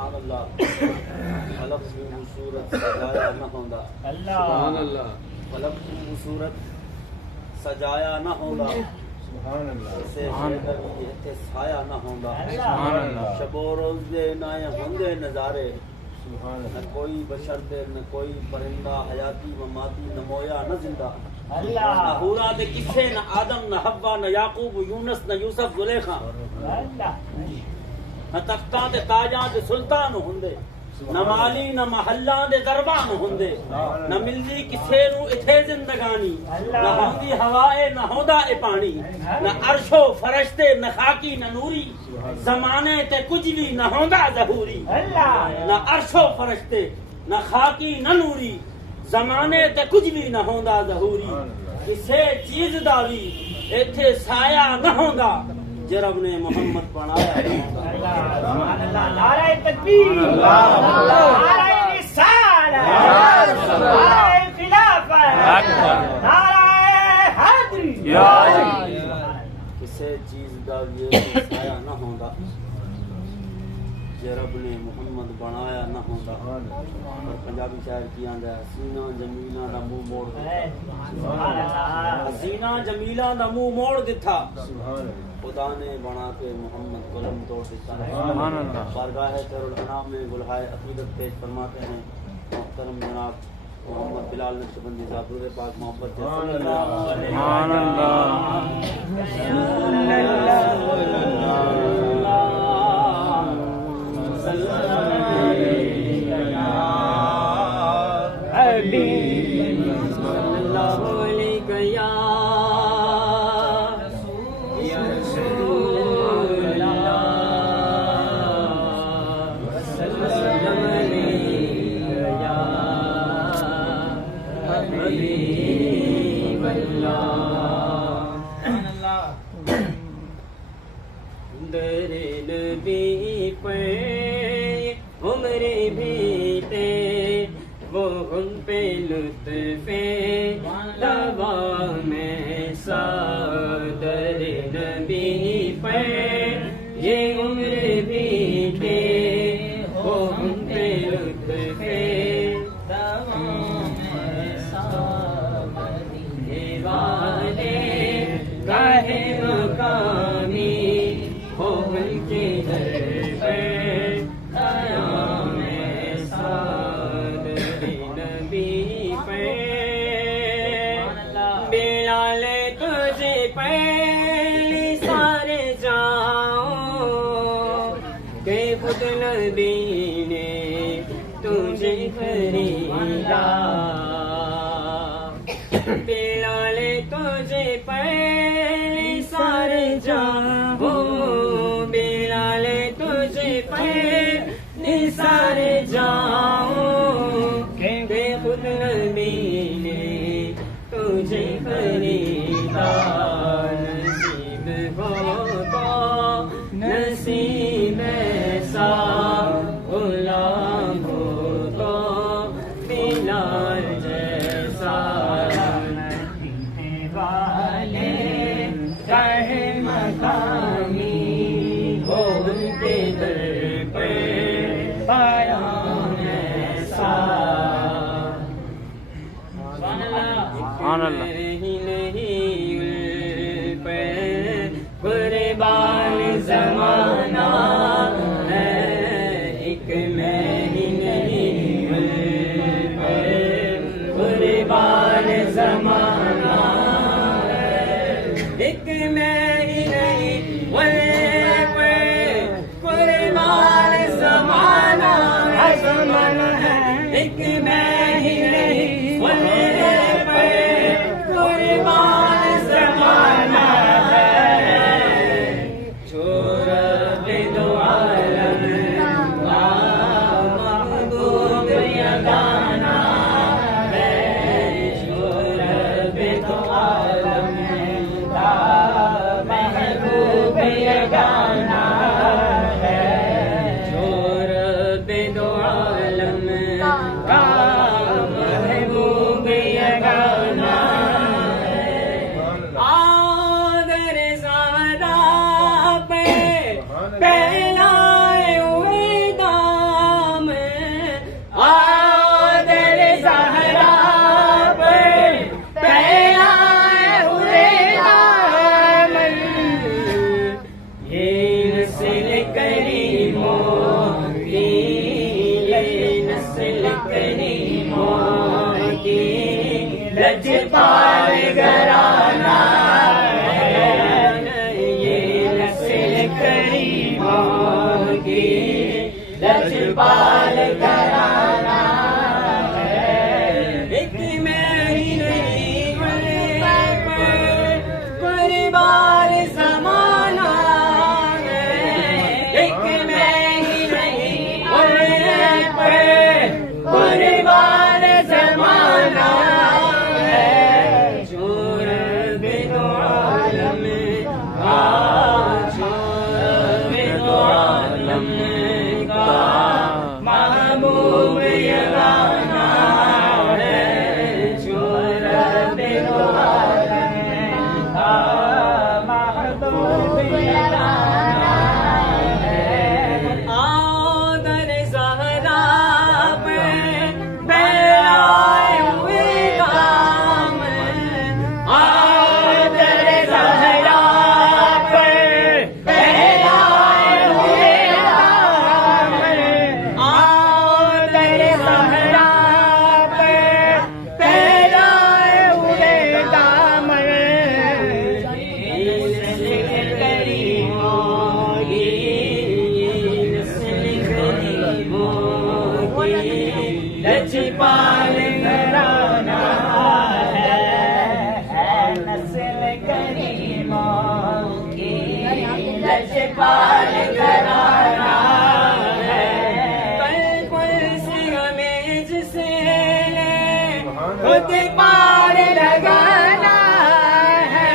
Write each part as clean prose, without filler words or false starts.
सुभान अल्लाह फलक सूरत सजाया न होंदा सुभान अल्लाह फलक सूरत सजाया न होंदा सुभान अल्लाह से इत्थे साया न होंदा सुभान अल्लाह शबो रोज दे ना होंदे नजारे सुभान न अल्लाह कोई बशर दे न कोई परिंदा हयाती व माती न मोया न जिंदा अल्लाह न हूरा दे किस्से न आदम न हव्वा न याकूब यूनुस न यूसुफ जुलेखा अल्लाह न तख्तां ते ताजां ते सुल्तान हुंदे न माली न महल्ला दे दरबान हुंदे न मिलदी किसे नू इथे जिंदगानी न होंदी हवाए न होंदा ए पानी न अरशो फरिश्ते न खाकी न नूरी जमाने ते कुछ भी न होंदा ज़हूरी अल्लाह न अरशो फरिश्ते न खाकी न नूरी जमाने ते कुछ भी न होंदा ज़हूरी किसे चीज दा भी इथे साया न होंदा जे रब ने मोहम्मद बनाया न होंदा सुभान अल्लाह नारे तकबीर नारे रिसालत नारे खिलाफत नारे हैदरी किसे चीज दा भी साया न होंदा जे रब ने मोहम्मद बनाया न होंदा और पंजाबी शायर की आंदा हसीना जमीला दा मुंह मोड़ सुभान अल्लाह हसीना जमीला दा मुंह मोड़ दिथा सुभान खुदा ने बना के मोहम्मद कलम तोड़ दिता सुभान अल्लाह बारगाह खैरुल अनाम में गुलहाए अकीदत पेश फरमाते हैं मोहतरम जनाब मोहम्मद बिलाल नक्शबंदी साहब रूह पाक मोहब्बत सुभान दरे नबी पे उम्र बीते वो हम पे लुत्फे दवा में सा दरे नबी पे ये उम्र बीते वो हम पे लुत्फे दवा में सा ये वाले काहे मकामी हो उनके दर पे आया मैं साद नबी पे बिलाल तुझे पे सारे जाओ के खुद नबी ने तुझे खरीदा बिलाल तुझे पे सारे जाओ बिलाल तुझे पे सारे जाओ के खुद नबी ने तुझे खरीदा नसीब हो तो नसीब ऐसा गुलाम हो तो बिलाल जैसा वाले चाहे मकामी हो उनके दर पे पाया ऐसा सुभान अल्लाह नहीं पे कुर्बान जमाना है एक मैं ही नहीं पे कुर्बान जमाना एक मैं ही नहीं पे कुर्बान जमाना है एक मैं ही नहीं पे कुर्बान जमाना है छोड़ दे दो आलम महबूब या गाना है छोड़ दे दो आलम महबूब या गाना है छोड़ दे दो आलम का लजपाल घराना है, ये नस्ल करीमों की लजपाल घराना है। एक मैं ही नहीं परिवार ज़माना है, एक मैं ही नहीं परिवार ज़माना है। जो रब्बे दो आलम का, जो रब्बे दो आलम का महबूब यगाना है, जो रब्बे दो आलम का महबूब यगाना है। आओ दर ज़हरा पे फैलाए हुए काम, आओ दर ज़हरा पे फैलाए हुए काम, आओ दर ज़हरा पे फैलाए हुए काम। नस्ल करीमों की, नस्ल करीमों की लजपाल घराना है, नस्ल करीमों की लजपाल घराना है। कल से हमें जिसे खुद पार लगाना है,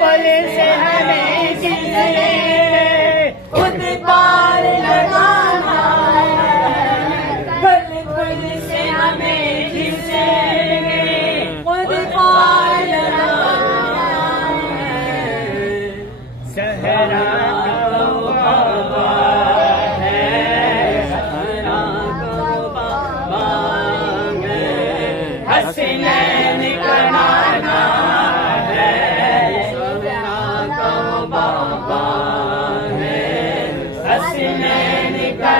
कल से हमें जिसे खुद पार लगाना है, कल से हमें जिसे खुद पार लगाना है। सहरा को बाबा है, सहरा को बाबा है, हसनैन का नाना है, सहरा को बाबा है, हसनैन का